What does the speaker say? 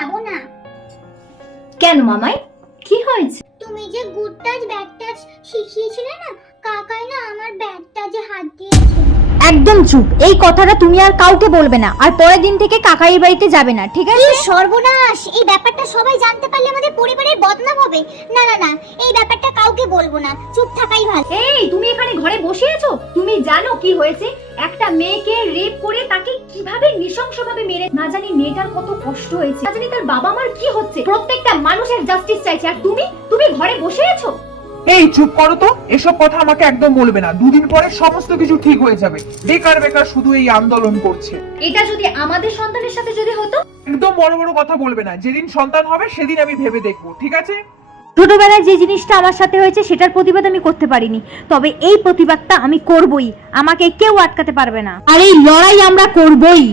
যাব না। কেন মামাই, কি হয়েছে? তুমি যে গুড টাচ ব্যাড টাচ শিখিয়েছিলে না, কাকাই না আমার ব্যাড টাচে হাত দিয়েছে। একদম চুপ, এই কথাটা তুমি আর কাউকে বলবে না, আর পরের দিন থেকে কাকাইয়ের বাড়িতে যাবে না, ঠিক আছে? সর্বনাশ, এই ব্যাপারটা সবাই জানতে পারলে আমাদের পরিবারের বদনাম হবে। না না না, এই ব্যাপারটা কাউকে বলবো না, চুপ থাকাই ভালো। এই তুমি এখানে ঘরে বসে আছো, তুমি জানো কি হয়েছে? একটা মেয়েকে রেপ করে তাকে কিভাবে নৃশংসভাবে মেরে, না জানি মেয়েটার কত কষ্ট হয়েছে, না জানি তার বাবা মার কি হচ্ছে। প্রত্যেকটা মানুষের জাস্টিস চাইছে, আর তুমি ঘরে বসে আছো। এই চুপ করো তো, এসব কথা আমাকে একদম বলবে না। দুদিন পরে সমস্ত কিছু ঠিক হয়ে যাবে। বেকার বেকার শুধু এই আন্দোলন করছে। এটা যদি আমাদের সন্তানের সাথে যদি হতো। একদম বড় বড় কথা বলবে না। যেদিন সন্তান হবে সেদিন আমি ভেবে দেখবো, ঠিক আছে? ছোটবেলায় যে জিনিসটা আমার সাথে হয়েছে সেটার প্রতিবাদ আমি করতে পারিনি, তবে এই প্রতিবাদটা আমি করবই। আমাকে কেউ আটকাতে পারবে না, আর এই লড়াই আমরা করবই।